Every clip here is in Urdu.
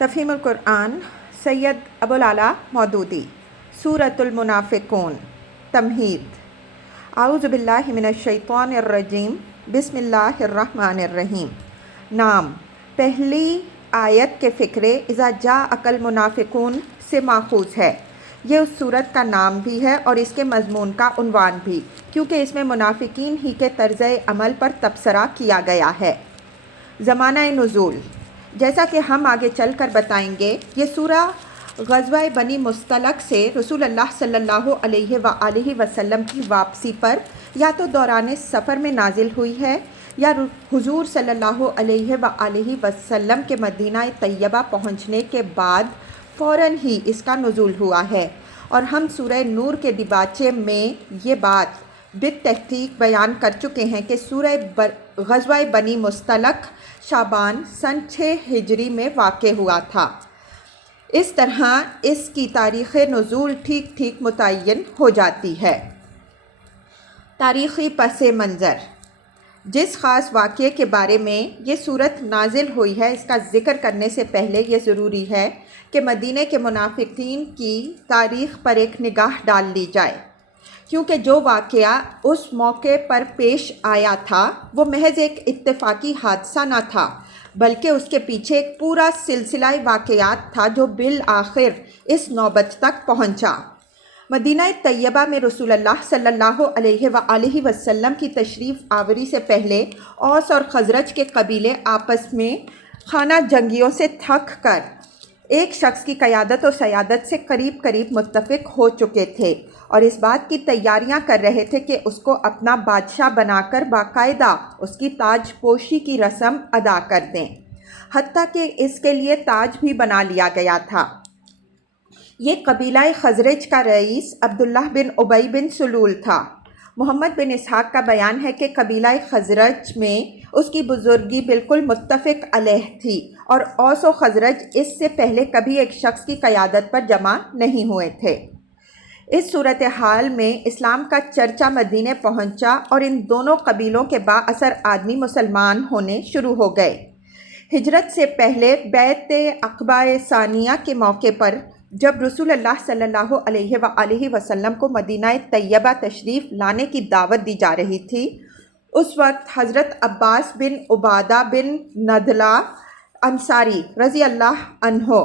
تفہیم القرآن سید ابوالعلا مودودی سورۃ المنافقون تمہید اعوذ باللہ من الشیطان الرجیم بسم اللہ الرحمن الرحیم نام پہلی آیت کے فقرے اذا جاءک المنافقون سے ماخوذ ہے۔ یہ اس سورت کا نام بھی ہے اور اس کے مضمون کا عنوان بھی، کیونکہ اس میں منافقین ہی کے طرز عمل پر تبصرہ کیا گیا ہے۔ زمانہ نزول جیسا کہ ہم آگے چل کر بتائیں گے، یہ سورہ غزوہ بنی مستلق سے رسول اللہ صلی اللہ علیہ وآلہ وسلم کی واپسی پر یا تو دوران سفر میں نازل ہوئی ہے یا حضور صلی اللہ علیہ وآلہ وسلم کے مدینہ طیبہ پہنچنے کے بعد فوراً ہی اس کا نزول ہوا ہے، اور ہم سورہ نور کے دیباچے میں یہ بات بالتحقیق بیان کر چکے ہیں کہ سورہ غزوہ بنی مستلق شعبان سن 6 ہجری میں واقع ہوا تھا۔ اس طرح اس کی تاریخ نزول ٹھیک ٹھیک متعین ہو جاتی ہے۔ تاریخی پس منظر جس خاص واقعے کے بارے میں یہ صورت نازل ہوئی ہے، اس کا ذکر کرنے سے پہلے یہ ضروری ہے کہ مدینہ کے منافقین کی تاریخ پر ایک نگاہ ڈال لی جائے، کیونکہ جو واقعہ اس موقع پر پیش آیا تھا وہ محض ایک اتفاقی حادثہ نہ تھا، بلکہ اس کے پیچھے ایک پورا سلسلہ واقعات تھا جو بالآخر اس نوبت تک پہنچا۔ مدینہ طیبہ میں رسول اللہ صلی اللہ علیہ وآلہ وسلم کی تشریف آوری سے پہلے اوس اور خزرج کے قبیلے آپس میں خانہ جنگیوں سے تھک کر ایک شخص کی قیادت و سیادت سے قریب قریب متفق ہو چکے تھے، اور اس بات کی تیاریاں کر رہے تھے کہ اس کو اپنا بادشاہ بنا کر باقاعدہ اس کی تاج پوشی کی رسم ادا کر دیں، حتیٰ کہ اس کے لیے تاج بھی بنا لیا گیا تھا۔ یہ قبیلہ خزرج کا رئیس عبداللہ بن ابی بن سلول تھا۔ محمد بن اسحاق کا بیان ہے کہ قبیلہ خزرج میں اس کی بزرگی بالکل متفق علیہ تھی، اور اوس و خزرج اس سے پہلے کبھی ایک شخص کی قیادت پر جمع نہیں ہوئے تھے۔ اس صورتحال میں اسلام کا چرچا مدینے پہنچا اور ان دونوں قبیلوں کے بااثر آدمی مسلمان ہونے شروع ہو گئے۔ ہجرت سے پہلے بیعت عقبہ ثانیہ کے موقع پر جب رسول اللہ صلی اللہ علیہ وآلہ وسلم کو مدینہ طیبہ تشریف لانے کی دعوت دی جا رہی تھی، اس وقت حضرت عباس بن عبادہ بن نضلہ انصاری رضی اللہ عنہ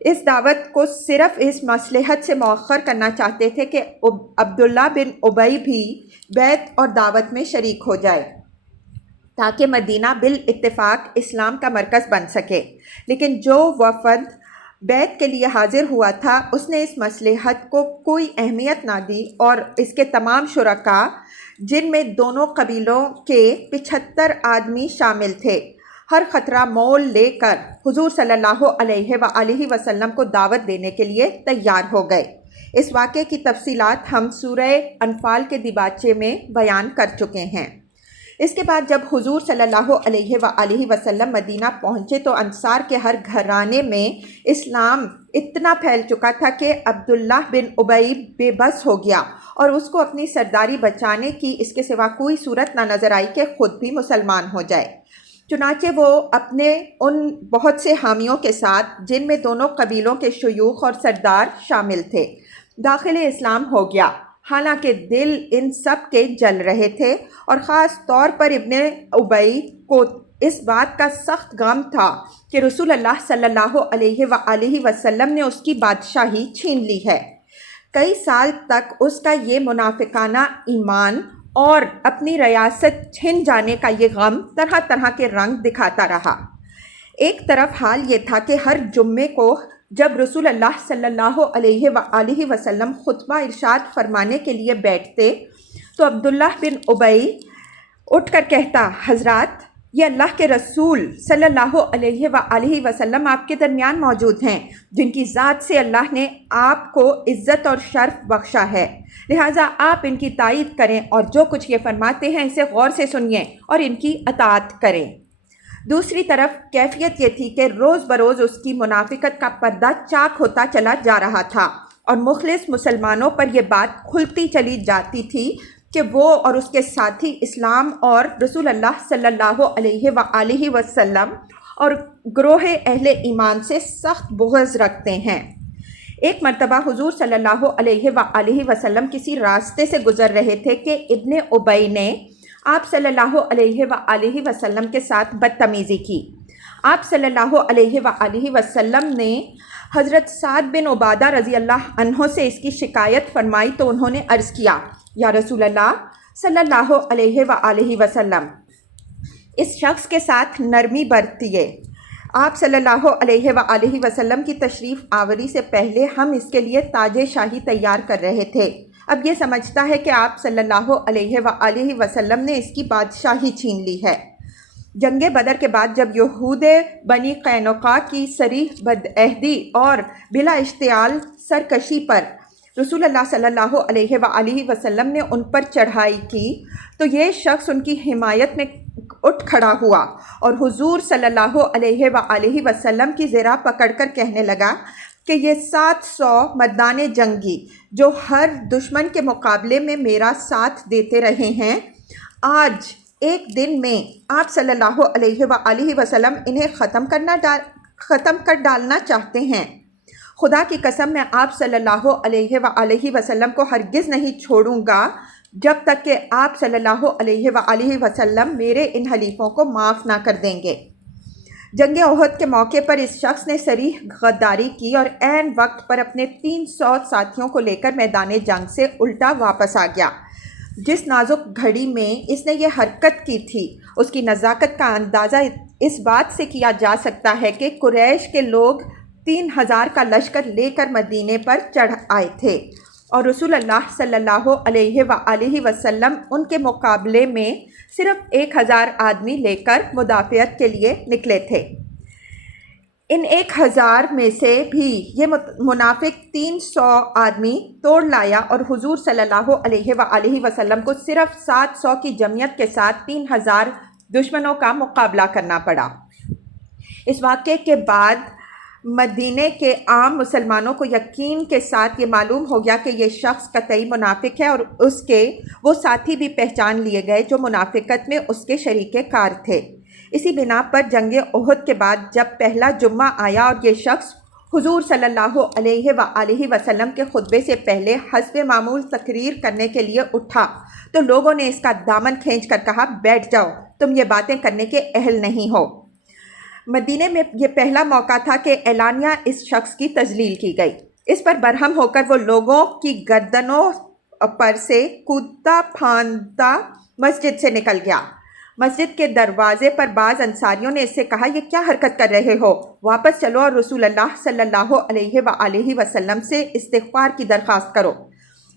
اس دعوت کو صرف اس مصلحت سے مؤخر کرنا چاہتے تھے کہ عبداللہ بن ابی بھی بیعت اور دعوت میں شریک ہو جائے، تاکہ مدینہ بالاتفاق اسلام کا مرکز بن سکے۔ لیکن جو وفد بیعت کے لیے حاضر ہوا تھا، اس نے اس مصلحت کو کوئی اہمیت نہ دی، اور اس کے تمام شرکاء، جن میں دونوں قبیلوں کے 75 آدمی شامل تھے، ہر خطرہ مول لے کر حضور صلی اللہ علیہ وآلہ وسلم کو دعوت دینے کے لیے تیار ہو گئے۔ اس واقعے کی تفصیلات ہم سورہ انفال کے دیباچے میں بیان کر چکے ہیں۔ اس کے بعد جب حضور صلی اللہ علیہ وآلہ وسلم مدینہ پہنچے تو انصار کے ہر گھرانے میں اسلام اتنا پھیل چکا تھا کہ عبداللہ بن ابی بے بس ہو گیا، اور اس کو اپنی سرداری بچانے کی اس کے سوا کوئی صورت نہ نظر آئی کہ خود بھی مسلمان ہو جائے۔ چنانچہ وہ اپنے ان بہت سے حامیوں کے ساتھ، جن میں دونوں قبیلوں کے شیوخ اور سردار شامل تھے، داخل اسلام ہو گیا، حالانکہ دل ان سب کے جل رہے تھے، اور خاص طور پر ابن ابی کو اس بات کا سخت غم تھا کہ رسول اللہ صلی اللہ علیہ وآلہ وسلم نے اس کی بادشاہی چھین لی ہے۔ کئی سال تک اس کا یہ منافقانہ ایمان اور اپنی ریاست چھن جانے کا یہ غم طرح طرح کے رنگ دکھاتا رہا۔ ایک طرف حال یہ تھا کہ ہر جمعے کو جب رسول اللہ صلی اللہ علیہ وآلہ وسلم خطبہ ارشاد فرمانے کے لیے بیٹھتے تو عبداللہ بن ابی اٹھ کر کہتا، حضرات، یہ اللہ کے رسول صلی اللہ علیہ وآلہ وسلم آپ کے درمیان موجود ہیں، جن کی ذات سے اللہ نے آپ کو عزت اور شرف بخشا ہے، لہٰذا آپ ان کی تائید کریں اور جو کچھ یہ فرماتے ہیں اسے غور سے سنیے اور ان کی اطاعت کریں۔ دوسری طرف کیفیت یہ تھی کہ روز بروز اس کی منافقت کا پردہ چاک ہوتا چلا جا رہا تھا، اور مخلص مسلمانوں پر یہ بات کھلتی چلی جاتی تھی کہ وہ اور اس کے ساتھی اسلام اور رسول اللہ صلی اللہ علیہ وآلہ وسلم اور گروہ اہل ایمان سے سخت بغض رکھتے ہیں۔ ایک مرتبہ حضور صلی اللہ علیہ وآلہ وسلم کسی راستے سے گزر رہے تھے کہ ابن ابی نے آپ صلی اللہ علیہ وآلہ وسلم کے ساتھ بدتمیزی کی۔ آپ صلی اللہ علیہ وآلہ وسلم نے حضرت سعد بن عبادہ رضی اللہ عنہ سے اس کی شکایت فرمائی تو انہوں نے عرض کیا، یا رسول اللہ صلی اللہ علیہ وآلہ وسلم، اس شخص کے ساتھ نرمی برتیے۔ آپ صلی اللہ علیہ وآلہ وسلم کی تشریف آوری سے پہلے ہم اس کے لیے تاج شاہی تیار کر رہے تھے، اب یہ سمجھتا ہے کہ آپ صلی اللہ علیہ وآلہ وسلم نے اس کی بادشاہی چھین لی ہے۔ جنگ بدر کے بعد جب یہود بنی قینقاع کی صریح بدعہدی اور بلا اشتعال سرکشی پر رسول اللہ صلی اللہ علیہ وآلہ وسلم نے ان پر چڑھائی کی تو یہ شخص ان کی حمایت میں اٹھ کھڑا ہوا اور حضور صلی اللہ علیہ وآلہ وسلم کی زرہ پکڑ کر کہنے لگا کہ یہ 700 مردان جنگی جو ہر دشمن کے مقابلے میں میرا ساتھ دیتے رہے ہیں، آج ایک دن میں آپ صلی اللہ علیہ وآلہ وسلم انہیں ختم کر ڈالنا چاہتے ہیں۔ خدا کی قسم میں آپ صلی اللہ علیہ وآلہ وسلم کو ہرگز نہیں چھوڑوں گا جب تک کہ آپ صلی اللہ علیہ وآلہ وسلم میرے ان حلیفوں کو معاف نہ کر دیں گے۔ جنگ احد کے موقع پر اس شخص نے صریح غداری کی اور عین وقت پر اپنے 300 ساتھیوں کو لے کر میدان جنگ سے الٹا واپس آ گیا۔ جس نازک گھڑی میں اس نے یہ حرکت کی تھی اس کی نزاکت کا اندازہ اس بات سے کیا جا سکتا ہے کہ قریش کے لوگ 3000 کا لشکر لے کر مدینے پر چڑھ آئے تھے اور رسول اللہ صلی اللہ علیہ وآلہ وسلم ان کے مقابلے میں صرف 1000 آدمی لے کر مدافعت کے لیے نکلے تھے۔ ان 1000 میں سے بھی یہ منافق 300 آدمی توڑ لایا اور حضور صلی اللہ علیہ وآلہ وسلم کو صرف 700 کی جمعیت کے ساتھ 3000 دشمنوں کا مقابلہ کرنا پڑا۔ اس واقعے کے بعد مدینے کے عام مسلمانوں کو یقین کے ساتھ یہ معلوم ہو گیا کہ یہ شخص قطعی منافق ہے اور اس کے وہ ساتھی بھی پہچان لیے گئے جو منافقت میں اس کے شریک کار تھے۔ اسی بنا پر جنگ احد کے بعد جب پہلا جمعہ آیا اور یہ شخص حضور صلی اللہ علیہ وآلہ وسلم کے خطبے سے پہلے حسب معمول تقریر کرنے کے لیے اٹھا تو لوگوں نے اس کا دامن کھینچ کر کہا، بیٹھ جاؤ، تم یہ باتیں کرنے کے اہل نہیں ہو۔ مدینے میں یہ پہلا موقع تھا کہ اعلانیہ اس شخص کی تذلیل کی گئی۔ اس پر برہم ہو کر وہ لوگوں کی گردنوں پر سے کودتا پھاندتا مسجد سے نکل گیا۔ مسجد کے دروازے پر بعض انصاریوں نے اس سے کہا، یہ کیا حرکت کر رہے ہو؟ واپس چلو اور رسول اللہ صلی اللہ علیہ وآلہ وسلم سے استغفار کی درخواست کرو۔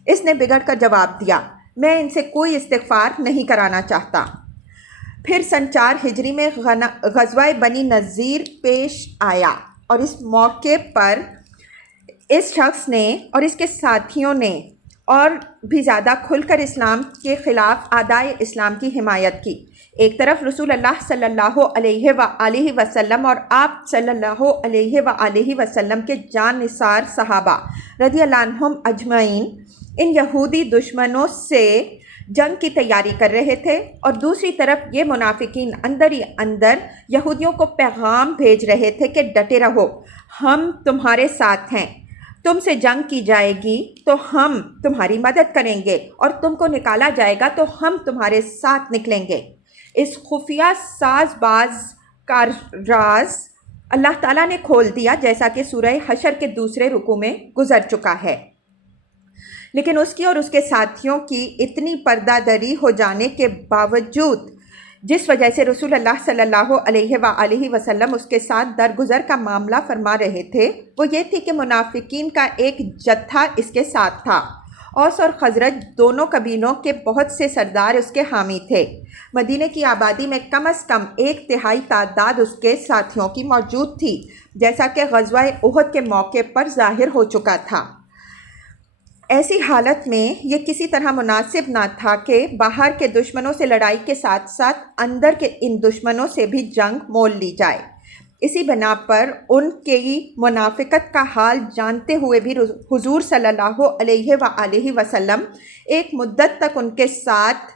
اس نے بگڑ کر جواب دیا، میں ان سے کوئی استغفار نہیں کرانا چاہتا۔ پھر سن 4 ہجری میں غزوہ بنی نذیر پیش آیا اور اس موقع پر اس شخص نے اور اس کے ساتھیوں نے اور بھی زیادہ کھل کر اسلام کے خلاف اعدائے اسلام کی حمایت کی۔ ایک طرف رسول اللہ صلی اللہ علیہ وآلہ وسلم اور آپ صلی اللہ علیہ وآلہ وسلم کے جان نثار صحابہ رضی اللہ عنہم اجمعین ان یہودی دشمنوں سے جنگ کی تیاری کر رہے تھے اور دوسری طرف یہ منافقین اندر ہی اندر یہودیوں کو پیغام بھیج رہے تھے کہ ڈٹے رہو، ہم تمہارے ساتھ ہیں، تم سے جنگ کی جائے گی تو ہم تمہاری مدد کریں گے اور تم کو نکالا جائے گا تو ہم تمہارے ساتھ نکلیں گے۔ اس خفیہ ساز باز کا راز اللہ تعالیٰ نے کھول دیا جیسا کہ سورہ حشر کے دوسرے رکوع میں گزر چکا ہے، لیکن اس کی اور اس کے ساتھیوں کی اتنی پردہ دری ہو جانے کے باوجود جس وجہ سے رسول اللہ صلی اللہ علیہ وآلہ وسلم اس کے ساتھ درگزر کا معاملہ فرما رہے تھے وہ یہ تھی کہ منافقین کا ایک جتھا اس کے ساتھ تھا۔ اوس اور خزرج دونوں قبیلوں کے بہت سے سردار اس کے حامی تھے۔ مدینے کی آبادی میں کم از کم 1/3 تعداد اس کے ساتھیوں کی موجود تھی، جیسا کہ غزوہ احد کے موقع پر ظاہر ہو چکا تھا۔ ایسی حالت میں یہ کسی طرح مناسب نہ تھا کہ باہر کے دشمنوں سے لڑائی کے ساتھ ساتھ اندر کے ان دشمنوں سے بھی جنگ مول لی جائے۔ اسی بنا پر ان کی منافقت کا حال جانتے ہوئے بھی حضور صلی اللہ علیہ وآلہ وسلم ایک مدت تک ان کے ساتھ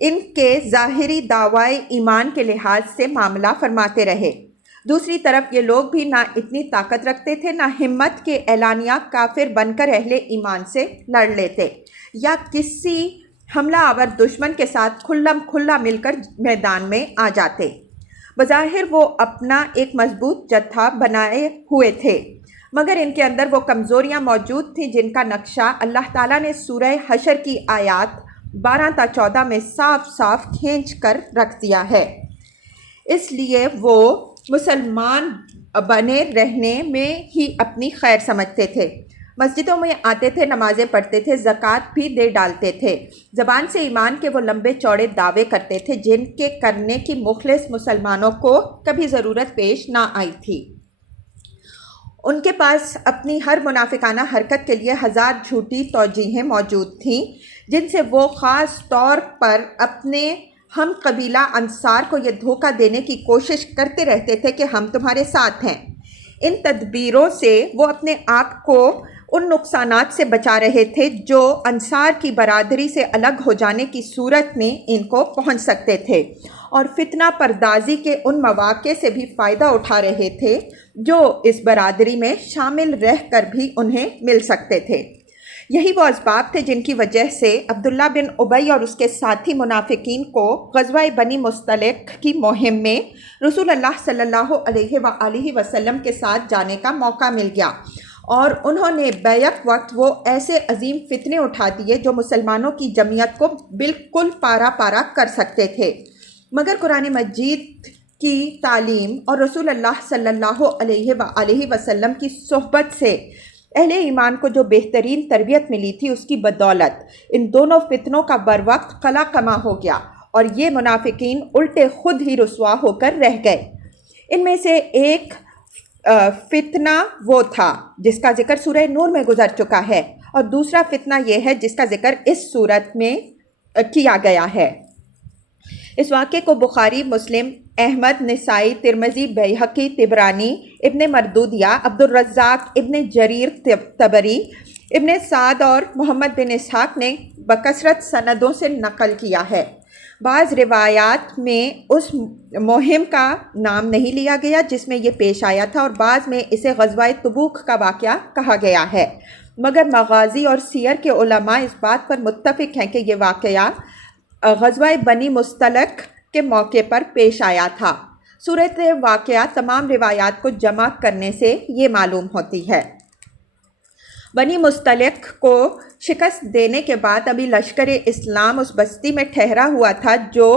ان کے ظاہری دعوی ایمان کے لحاظ سے معاملہ فرماتے رہے۔ دوسری طرف یہ لوگ بھی نہ اتنی طاقت رکھتے تھے، نہ ہمت کے اعلانیہ کافر بن کر اہل ایمان سے لڑ لیتے یا کسی حملہ آور دشمن کے ساتھ کھلا مل کر میدان میں آ جاتے۔ بظاہر وہ اپنا ایک مضبوط جتھا بنائے ہوئے تھے، مگر ان کے اندر وہ کمزوریاں موجود تھیں جن کا نقشہ اللہ تعالیٰ نے سورہ حشر کی آیات 12 تا 14 میں صاف صاف کھینچ کر رکھ دیا ہے۔ اس لیے وہ مسلمان بنے رہنے میں ہی اپنی خیر سمجھتے تھے، مسجدوں میں آتے تھے، نمازیں پڑھتے تھے، زکوٰۃ بھی دے ڈالتے تھے، زبان سے ایمان کے وہ لمبے چوڑے دعوے کرتے تھے جن کے کرنے کی مخلص مسلمانوں کو کبھی ضرورت پیش نہ آئی تھی۔ ان کے پاس اپنی ہر منافقانہ حرکت کے لیے ہزار جھوٹی توجیہیں موجود تھیں جن سے وہ خاص طور پر اپنے ہم قبیلہ انصار کو یہ دھوکہ دینے کی کوشش کرتے رہتے تھے کہ ہم تمہارے ساتھ ہیں۔ ان تدبیروں سے وہ اپنے آپ کو ان نقصانات سے بچا رہے تھے جو انصار کی برادری سے الگ ہو جانے کی صورت میں ان کو پہنچ سکتے تھے، اور فتنہ پردازی کے ان مواقع سے بھی فائدہ اٹھا رہے تھے جو اس برادری میں شامل رہ کر بھی انہیں مل سکتے تھے۔ یہی وہ اسباب تھے جن کی وجہ سے عبداللہ بن ابی اور اس کے ساتھی منافقین کو غزوہ بنی مصطلق کی مہم میں رسول اللہ صلی اللہ علیہ وآلہ وسلم کے ساتھ جانے کا موقع مل گیا، اور انہوں نے بیک وقت وہ ایسے عظیم فتنے اٹھا دیے جو مسلمانوں کی جمعیت کو بالکل پارا پارا کر سکتے تھے، مگر قرآن مجید کی تعلیم اور رسول اللہ صلی اللہ علیہ وآلہ وسلم کی صحبت سے اہل ایمان کو جو بہترین تربیت ملی تھی اس کی بدولت ان دونوں فتنوں کا بروقت قلع کما ہو گیا، اور یہ منافقین الٹے خود ہی رسوا ہو کر رہ گئے۔ ان میں سے ایک فتنہ وہ تھا جس کا ذکر سورہ نور میں گزر چکا ہے، اور دوسرا فتنہ یہ ہے جس کا ذکر اس صورت میں کیا گیا ہے۔ اس واقعے کو بخاری، مسلم، احمد، نسائی، ترمذی، بیہقی، طبرانی، ابن مردودیہ، عبدالرزاق، ابن جریر طبری، ابن سعد اور محمد بن اسحاق نے بکثرت سندوں سے نقل کیا ہے۔ بعض روایات میں اس مہم کا نام نہیں لیا گیا جس میں یہ پیش آیا تھا، اور بعض میں اسے غزوہ تبوک کا واقعہ کہا گیا ہے، مگر مغازی اور سیر کے علماء اس بات پر متفق ہیں کہ یہ واقعہ غزوہ بنی مصطلق کے موقع پر پیش آیا تھا۔ صورت واقعہ تمام روایات کو جمع کرنے سے یہ معلوم ہوتی ہے۔ بنی مصطلق کو شکست دینے کے بعد ابھی لشکر اسلام اس بستی میں ٹھہرا ہوا تھا جو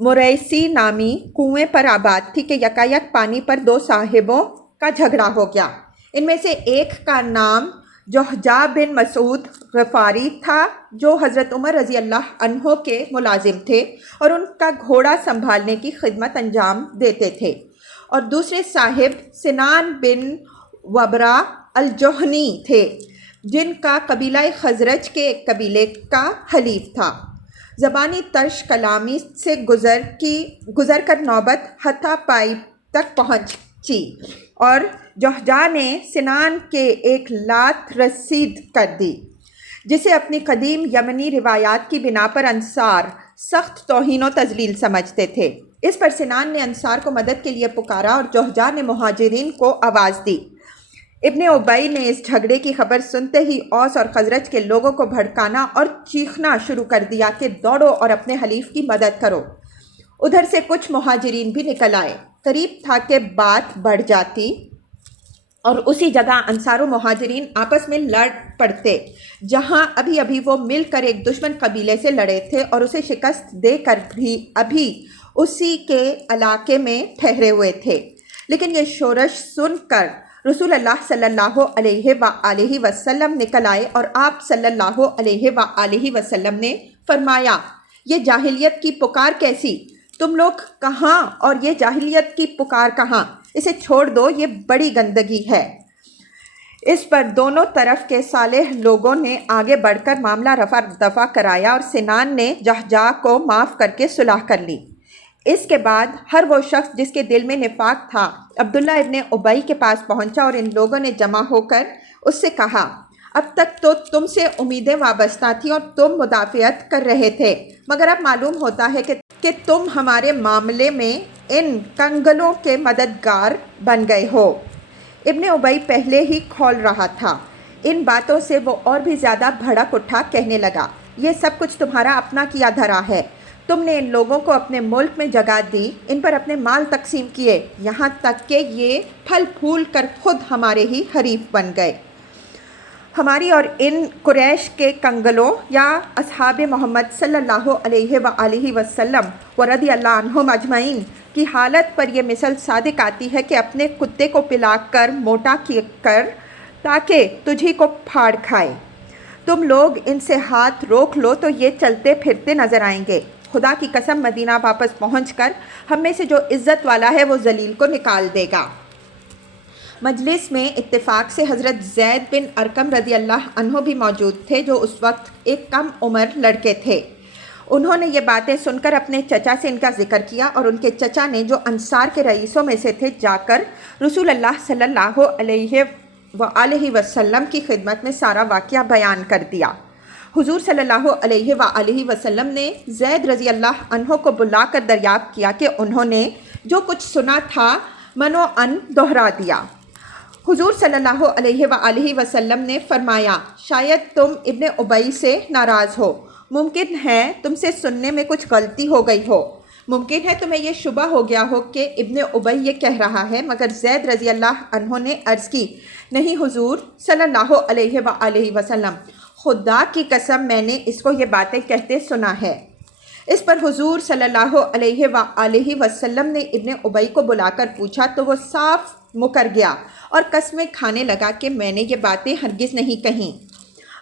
مریسی نامی کنویں پر آباد تھی کہ یکایک پانی پر دو صاحبوں کا جھگڑا ہو گیا۔ ان میں سے ایک کا نام جوہجا بن مسعود غفاری تھا جو حضرت عمر رضی اللہ عنہ کے ملازم تھے اور ان کا گھوڑا سنبھالنے کی خدمت انجام دیتے تھے، اور دوسرے صاحب سنان بن وبرا الجہنی تھے جن کا قبیلہ خزرج کے ایک قبیلے کا حلیف تھا۔ زبانی ترش کلامی سے گزر کر نوبت ہتھا پائی تک پہنچی، اور جوہجا نے سنان کے ایک لات رسید کر دی جسے اپنی قدیم یمنی روایات کی بنا پر انصار سخت توہین و تذلیل سمجھتے تھے۔ اس پر سنان نے انصار کو مدد کے لیے پکارا اور جوہجا نے مہاجرین کو آواز دی۔ ابن ابی نے اس جھگڑے کی خبر سنتے ہی اوس اور خزرج کے لوگوں کو بھڑکانا اور چیخنا شروع کر دیا کہ دوڑو اور اپنے حلیف کی مدد کرو۔ ادھر سے کچھ مہاجرین بھی نکل آئے۔ قریب تھا کہ بات بڑھ جاتی اور اسی جگہ انصار و مہاجرین آپس میں لڑ پڑتے جہاں ابھی وہ مل کر ایک دشمن قبیلے سے لڑے تھے اور اسے شکست دے کر بھی ابھی اسی کے علاقے میں ٹھہرے ہوئے تھے۔ لیکن یہ شورش سن کر رسول اللہ صلی اللہ علیہ وآلہ وسلم نکل آئے، اور آپ صلی اللہ علیہ وآلہ وسلم نے فرمایا، یہ جاہلیت کی پکار کیسی؟ تم لوگ کہاں اور یہ جاہلیت کی پکار کہاں؟ اسے چھوڑ دو، یہ بڑی گندگی ہے۔ اس پر دونوں طرف کے صالح لوگوں نے آگے بڑھ کر معاملہ رفع دفع کرایا اور سنان نے جوہجا کو معاف کر کے صلح کر لی۔ اس کے بعد ہر وہ شخص جس کے دل میں نفاق تھا عبداللہ ابن ابی کے پاس پہنچا، اور ان لوگوں نے جمع ہو کر اس سے کہا، اب تک تو تم سے امیدیں وابستہ تھیں اور تم مدافعت کر رہے تھے، مگر اب معلوم ہوتا ہے کہ کہ تم ہمارے معاملے میں ان کنگلوں کے مددگار بن گئے ہو۔ ابن ابی پہلے ہی کھول رہا تھا۔ ان باتوں سے وہ اور بھی زیادہ بھڑک اٹھا، کہنے لگا، یہ سب کچھ تمہارا اپنا کیا دھرا ہے۔ تم نے ان لوگوں کو اپنے ملک میں جگہ دی، ان پر اپنے مال تقسیم کیے، یہاں تک کہ یہ پھل پھول کر خود ہمارے ہی حریف بن گئے۔ ہماری اور ان قریش کے کنگلوں یا اصحاب محمد صلی اللہ علیہ وآلہ وسلم ورضی اللہ عنہم اجمعین کی حالت پر یہ مثل صادق آتی ہے کہ اپنے کتے کو پلا کر موٹا کر تاکہ تجھی کو پھاڑ کھائے۔ تم لوگ ان سے ہاتھ روک لو تو یہ چلتے پھرتے نظر آئیں گے۔ خدا کی قسم مدینہ واپس پہنچ کر ہم میں سے جو عزت والا ہے وہ ذلیل کو نکال دے گا۔ مجلس میں اتفاق سے حضرت زید بن ارقم رضی اللہ عنہ بھی موجود تھے، جو اس وقت ایک کم عمر لڑکے تھے۔ انہوں نے یہ باتیں سن کر اپنے چچا سے ان کا ذکر کیا، اور ان کے چچا نے جو انصار کے رئیسوں میں سے تھے جا کر رسول اللہ صلی اللہ علیہ وآلہ وسلم کی خدمت میں سارا واقعہ بیان کر دیا۔ حضور صلی اللہ علیہ وآلہ وسلم نے زید رضی اللہ عنہ کو بلا کر دریافت کیا کہ انہوں نے جو کچھ سنا تھا منو ان دہرا دیا۔ حضور صلی اللہ علیہ وآلہ وسلم نے فرمایا، شاید تم ابن ابی سے ناراض ہو، ممکن ہے تم سے سننے میں کچھ غلطی ہو گئی ہو، ممکن ہے تمہیں یہ شبہ ہو گیا ہو کہ ابن ابی یہ کہہ رہا ہے، مگر زید رضی اللہ عنہ نے عرض کی، نہیں حضور صلی اللہ علیہ وآلہ وسلم، خدا کی قسم میں نے اس کو یہ باتیں کہتے سنا ہے۔ اس پر حضور صلی اللہ علیہ وآلہ وسلم نے ابن ابی کو بلا کر پوچھا تو وہ صاف مکر گیا اور قسمیں کھانے لگا کہ میں نے یہ باتیں ہرگز نہیں کہیں۔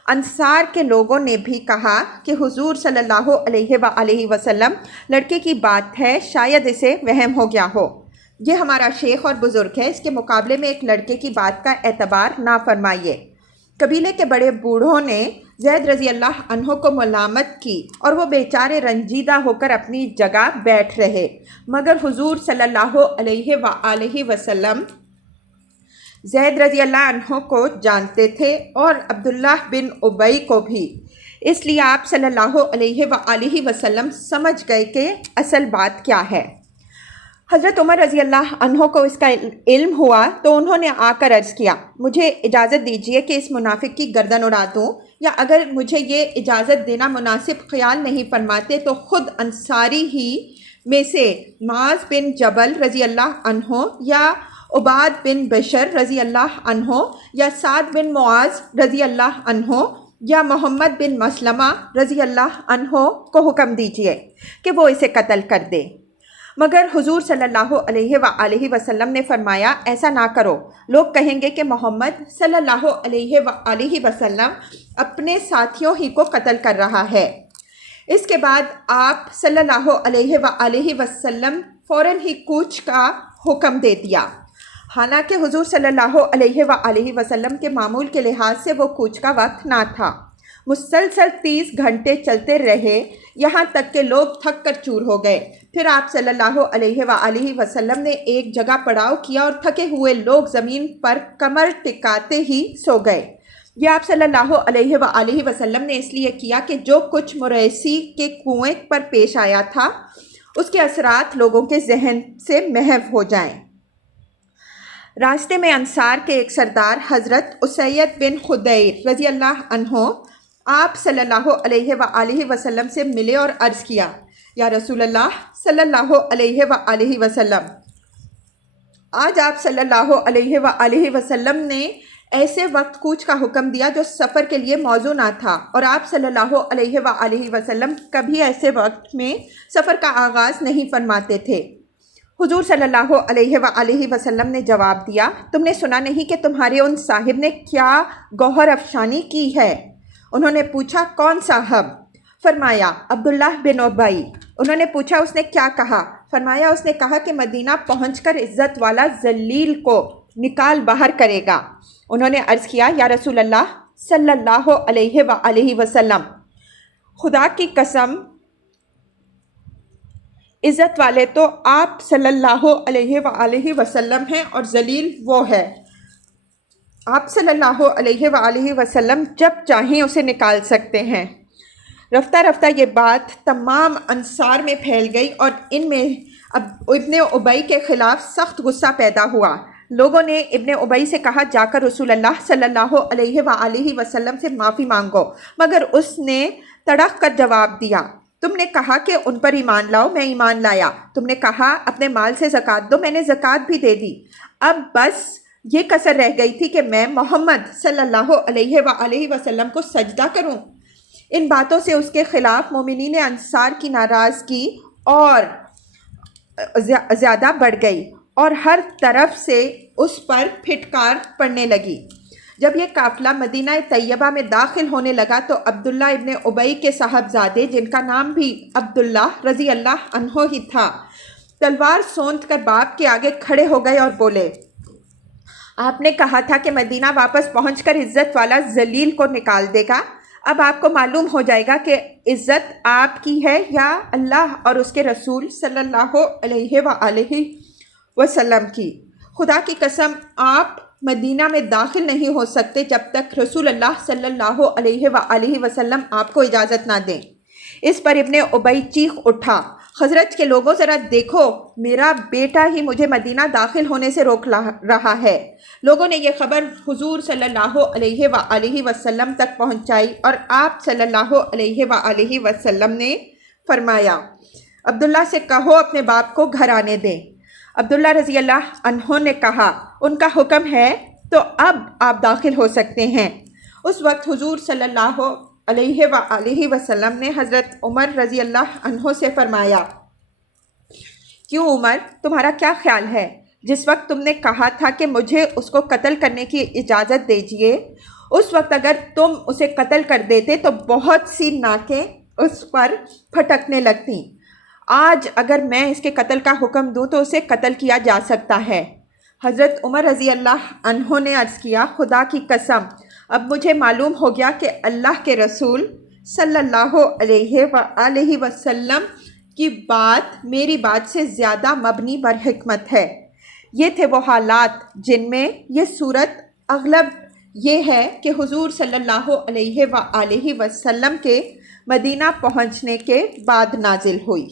انصار کے لوگوں نے بھی کہا کہ حضور صلی اللہ علیہ وآلہ وسلم لڑکے کی بات ہے، شاید اسے وہم ہو گیا ہو، یہ ہمارا شیخ اور بزرگ ہے، اس کے مقابلے میں ایک لڑکے کی بات کا اعتبار نہ فرمائیے۔ قبیلے کے بڑے بوڑھوں نے زید رضی اللہ عنہ کو ملامت کی اور وہ بیچارے رنجیدہ ہو کر اپنی جگہ بیٹھ رہے، مگر حضور صلی اللہ علیہ وآلہ وسلم زید رضی اللہ عنہ کو جانتے تھے اور عبداللہ بن ابی کو بھی، اس لیے آپ صلی اللہ علیہ وآلہ وسلم سمجھ گئے کہ اصل بات کیا ہے۔ حضرت عمر رضی اللہ عنہ کو اس کا علم ہوا تو انہوں نے آ کر عرض کیا، مجھے اجازت دیجیے کہ اس منافق کی گردن اڑا دوں، یا اگر مجھے یہ اجازت دینا مناسب خیال نہیں فرماتے تو خود انصاری ہی میں سے معاذ بن جبل رضی اللہ عنہ یا عباد بن بشر رضی اللہ عنہ یا سعد بن معاذ رضی اللہ عنہ یا محمد بن مسلمہ رضی اللہ عنہ کو حکم دیجیے کہ وہ اسے قتل کر دے۔ مگر حضور صلی اللہ علیہ وآلہ وسلم نے فرمایا، ایسا نہ کرو، لوگ کہیں گے کہ محمد صلی اللہ علیہ وآلہ وسلم اپنے ساتھیوں ہی کو قتل کر رہا ہے۔ اس کے بعد آپ صلی اللہ علیہ وآلہ وسلم فوراً ہی کوچ کا حکم دے دیا۔ حالانکہ حضور صلی اللہ علیہ وآلہ وسلم کے معمول کے لحاظ سے وہ کوچ کا وقت نہ تھا۔ مسلسل 30 گھنٹے چلتے رہے، یہاں تک کہ لوگ تھک کر چور ہو گئے۔ پھر آپ صلی اللہ علیہ وآلہ وسلم نے ایک جگہ پڑاؤ کیا اور تھکے ہوئے لوگ زمین پر کمر ٹکاتے ہی سو گئے۔ یہ آپ صلی اللہ علیہ وآلہ وسلم نے اس لیے کیا کہ جو کچھ مریسی کے کنویں پر پیش آیا تھا اس کے اثرات لوگوں کے ذہن سے محو ہو جائیں۔ راستے میں انصار کے ایک سردار حضرت اسید بن خدیر رضی اللہ عنہ آپ صلی اللہ علیہ وآلہ وسلم سے ملے اور عرض کیا، یا رسول اللہ صلی اللہ علیہ وآلہ وسلم، آج آپ صلی اللہ علیہ وآلہ وسلم نے ایسے وقت کوچ کا حکم دیا جو سفر کے لیے موزوں نہ تھا، اور آپ صلی اللہ علیہ وآلہ وسلم کبھی ایسے وقت میں سفر کا آغاز نہیں فرماتے تھے۔ حضور صلی اللہ علیہ وآلہ وسلم نے جواب دیا، تم نے سنا نہیں کہ تمہارے ان صاحب نے کیا گوہر افشانی کی ہے؟ انہوں نے پوچھا، کون صاحب؟ فرمایا، عبداللہ بن ابی۔ انہوں نے پوچھا، اس نے کیا کہا؟ فرمایا، اس نے کہا کہ مدینہ پہنچ کر عزت والا ذلیل کو نکال باہر کرے گا۔ انہوں نے عرض کیا، یا رسول اللہ صلی اللہ علیہ وآلہ وسلم، خدا کی قسم عزت والے تو آپ صلی اللہ علیہ وآلہ وسلم ہیں اور ذلیل وہ ہے۔ آپ صلی اللہ علیہ وآلہ وسلم جب چاہیں اسے نکال سکتے ہیں۔ رفتہ رفتہ یہ بات تمام انصار میں پھیل گئی اور ان میں اب ابن ابی کے خلاف سخت غصہ پیدا ہوا۔ لوگوں نے ابن ابی سے کہا جا کر رسول اللہ صلی اللہ علیہ وآلہ وسلم سے معافی مانگو، مگر اس نے تڑک کر جواب دیا، تم نے کہا کہ ان پر ایمان لاؤ، میں ایمان لایا، تم نے کہا اپنے مال سے زکوٰۃ دو، میں نے زکوٰۃ بھی دے دی، اب بس یہ کسر رہ گئی تھی کہ میں محمد صلی اللہ علیہ وآلہ وسلم کو سجدہ کروں۔ ان باتوں سے اس کے خلاف مومنین انصار کی ناراضگی اور زیادہ بڑھ گئی اور ہر طرف سے اس پر پھٹکار پڑنے لگی۔ جب یہ قافلہ مدینہ طیبہ میں داخل ہونے لگا تو عبداللہ ابن ابی کے صاحبزادے، جن کا نام بھی عبداللہ رضی اللہ عنہ ہی تھا، تلوار سونت کر باپ کے آگے کھڑے ہو گئے اور بولے، آپ نے کہا تھا کہ مدینہ واپس پہنچ کر عزت والا ذلیل کو نکال دے گا، اب آپ کو معلوم ہو جائے گا کہ عزت آپ کی ہے یا اللہ اور اس کے رسول صلی اللہ علیہ وآلہ وسلم کی۔ خدا کی قسم آپ مدینہ میں داخل نہیں ہو سکتے جب تک رسول اللہ صلی اللہ علیہ وآلہ وسلم آپ کو اجازت نہ دیں۔ اس پر ابن ابی چیخ اٹھا، خزرج کے لوگوں ذرا دیکھو، میرا بیٹا ہی مجھے مدینہ داخل ہونے سے روک رہا ہے۔ لوگوں نے یہ خبر حضور صلی اللہ علیہ وآلہ وسلم تک پہنچائی اور آپ صلی اللہ علیہ وآلہ وسلم نے فرمایا، عبداللہ سے کہو اپنے باپ کو گھر آنے دیں۔ عبداللہ رضی اللہ عنہ نے کہا، ان کا حکم ہے تو اب آپ داخل ہو سکتے ہیں۔ اس وقت حضور صلی اللہ علیہ وآلہ وسلم نے حضرت عمر رضی اللہ عنہ سے فرمایا، کیوں عمر، تمہارا کیا خیال ہے؟ جس وقت تم نے کہا تھا کہ مجھے اس کو قتل کرنے کی اجازت دیجیے، اس وقت اگر تم اسے قتل کر دیتے تو بہت سی ناکیں اس پر پھٹکنے لگتیں۔ آج اگر میں اس کے قتل کا حکم دوں تو اسے قتل کیا جا سکتا ہے۔ حضرت عمر رضی اللہ عنہ نے عرض کیا، خدا کی قسم اب مجھے معلوم ہو گیا کہ اللہ کے رسول صلی اللہ علیہ وآلہ وسلم کی بات میری بات سے زیادہ مبنی بر حکمت ہے۔ یہ تھے وہ حالات جن میں یہ صورت اغلب یہ ہے کہ حضور صلی اللہ علیہ وآلہ وسلم کے مدینہ پہنچنے کے بعد نازل ہوئی۔